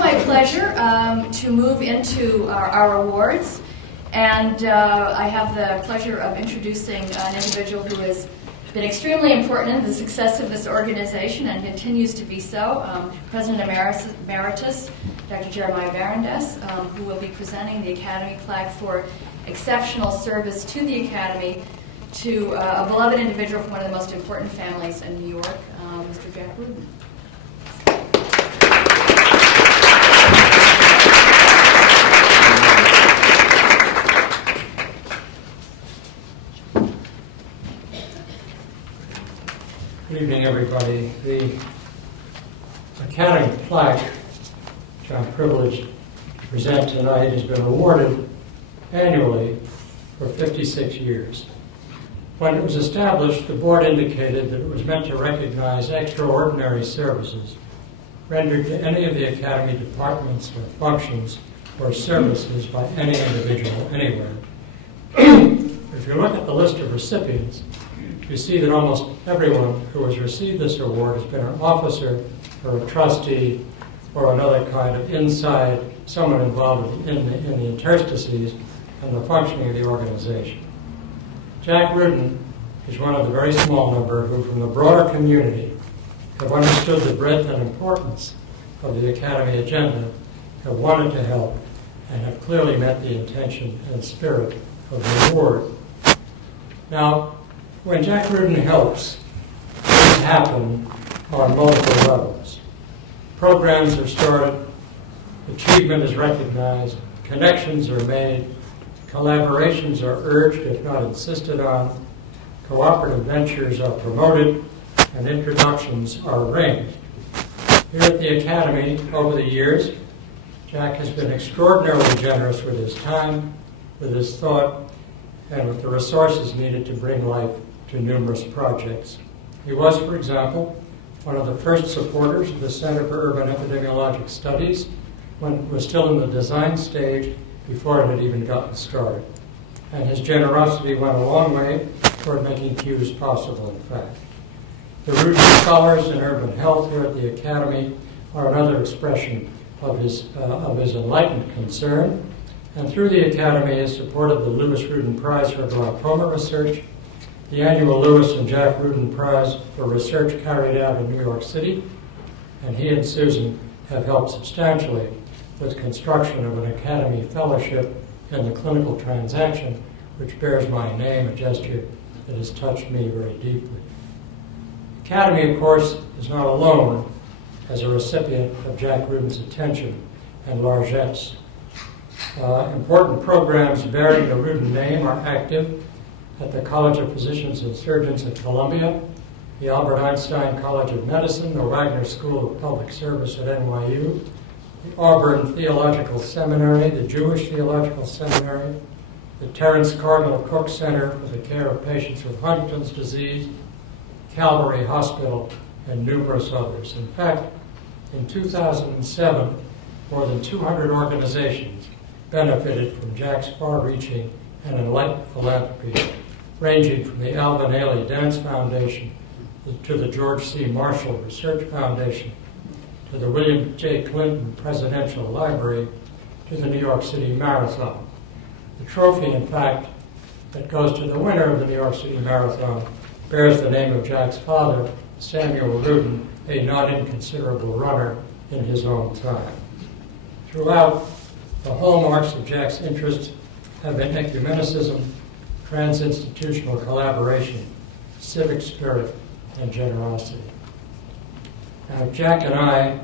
now my pleasure to move into our awards, and I have the pleasure of introducing an individual who has been extremely important in the success of this organization and continues to be so, President Emeritus, Dr. Jeremiah Barondess, who will be presenting the Academy plaque for exceptional service to the Academy to a beloved individual from one of the most important families in New York, Mr. Jack Rudin. Good evening, everybody. The Academy plaque, which I'm privileged to present tonight, has been awarded annually for 56 years. When it was established, the board indicated that it was meant to recognize extraordinary services rendered to any of the Academy departments or functions or services by any individual anywhere. If you look at the list of recipients, you see that almost everyone who has received this award has been an officer or a trustee or another kind of inside, someone involved in the interstices and the functioning of the organization. Jack Rudin is one of the very small number who, from the broader community, have understood the breadth and importance of the Academy agenda, have wanted to help, and have clearly met the intention and spirit of the award. Now, when Jack Rudin helps, things happen on multiple levels. Programs are started, achievement is recognized, connections are made, collaborations are urged, if not insisted on, cooperative ventures are promoted, and introductions are arranged. Here at the Academy, over the years, Jack has been extraordinarily generous with his time, with his thought, and with the resources needed to bring life to numerous projects. He was, for example, one of the first supporters of the Center for Urban Epidemiologic Studies when it was still in the design stage before it had even gotten started. And his generosity went a long way toward making Q's possible, in fact. The Rudin Scholars in Urban Health here at the Academy are another expression of his enlightened concern, and through the Academy has supported the Lewis Rudin Prize for Glaucoma Research, the annual Lewis and Jack Rudin Prize for research carried out in New York City, and he and Susan have helped substantially with construction of an Academy Fellowship in the clinical transaction, which bears my name, a gesture that has touched me very deeply. Academy, of course, is not alone as a recipient of Jack Rudin's attention and largesse. Important programs bearing the Rudin name are active at the College of Physicians and Surgeons at Columbia, the Albert Einstein College of Medicine, the Wagner School of Public Service at NYU, the Auburn Theological Seminary, the Jewish Theological Seminary, the Terence Cardinal Cook Center for the Care of Patients with Huntington's Disease, Calvary Hospital, and numerous others. In fact, in 2007, more than 200 organizations benefited from Jack's far-reaching and enlightened philanthropy, ranging from the Alvin Ailey Dance Foundation to the George C. Marshall Research Foundation, to the William J. Clinton Presidential Library, to the New York City Marathon. The trophy, in fact, that goes to the winner of the New York City Marathon bears the name of Jack's father, Samuel Rudin, a not inconsiderable runner in his own time. Throughout, the hallmarks of Jack's interest have been ecumenicism, trans-institutional collaboration, civic spirit, and generosity. Now, Jack and I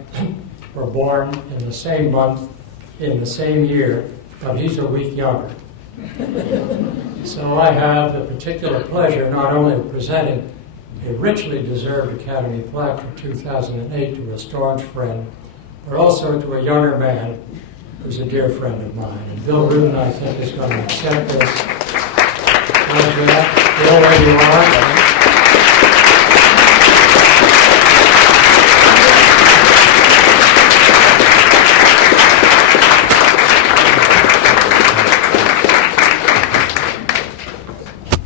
were born in the same month, in the same year, but he's a week younger. So I have the particular pleasure not only of presenting a richly deserved Academy plaque for 2008 to a staunch friend, but also to a younger man who's a dear friend of mine. And Bill Rudin, I think, is going to accept this. Bill, there you are.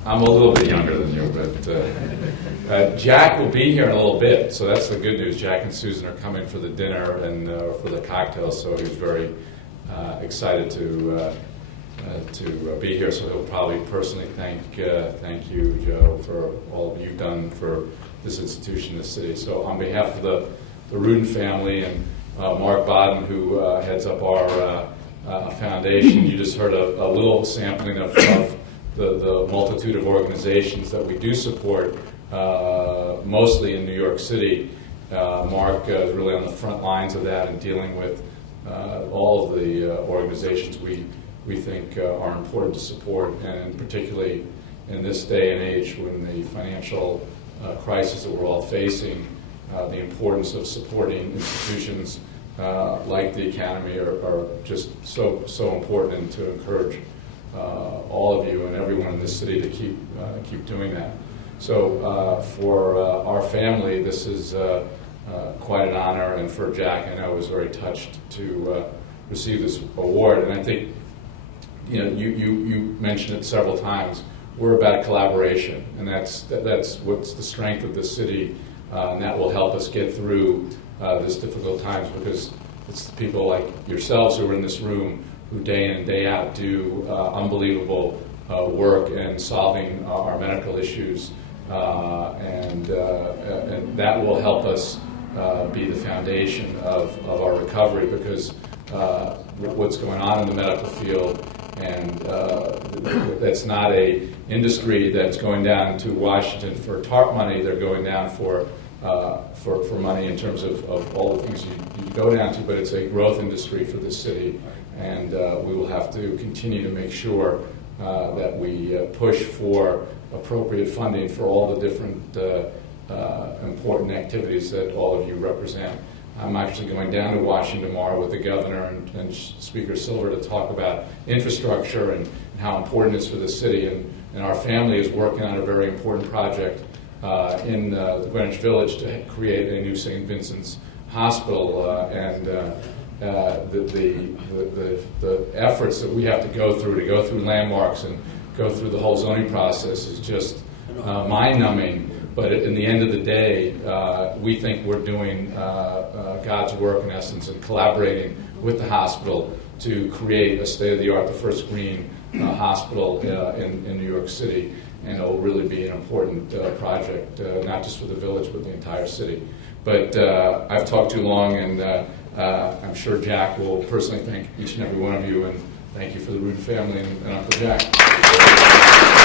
I'm a little bit younger than you, but Jack will will be here in a little bit, so that's the good news. Jack and Susan are coming for the dinner and for the cocktails, so he's very excited to be here. So he'll probably personally thank you, Joe, for all you've done for this institution, this city. So on behalf of the Rudin family and Mark Bodden, who heads up our foundation, you just heard a little sampling of the multitude of organizations that we do support, mostly in New York City. Mark is really on the front lines of that and dealing with all of the organizations we think are important to support, and particularly in this day and age when the financial crisis that we're all facing, the importance of supporting institutions like the Academy are just so important, and to encourage all of you and everyone in this city to keep doing that. So for our family, this is quite an honor, and for Jack, I know, I was very touched to receive this award. And I think, you mentioned it several times. We're about collaboration, and that's what's the strength of this city, and that will help us get through this difficult times, because it's the people like yourselves who are in this room who day in and day out do unbelievable work in solving our medical issues, and that will help us be the foundation of our recovery, because what's going on in the medical field, and that's not a industry that's going down to Washington for TARP money. They're going down for money in terms of all the things you go down to, but it's a growth industry for this city, and we will have to continue to make sure that we push for appropriate funding for all the different important activities that all of you represent. I'm actually going down to Washington tomorrow with the governor and Speaker Silver to talk about infrastructure and how important it is for the city. And our family is working on a very important project in the Greenwich Village to create a new St. Vincent's Hospital. And the efforts that we have to go through landmarks and go through the whole zoning process is just mind-numbing. But in the end of the day, we think we're doing God's work, in essence, and collaborating with the hospital to create a state-of-the-art, the first green hospital in New York City. And it will really be an important project, not just for the village, but the entire city. But I've talked too long, and I'm sure Jack will personally thank each and every one of you, and thank you for the Rudin family and Uncle Jack.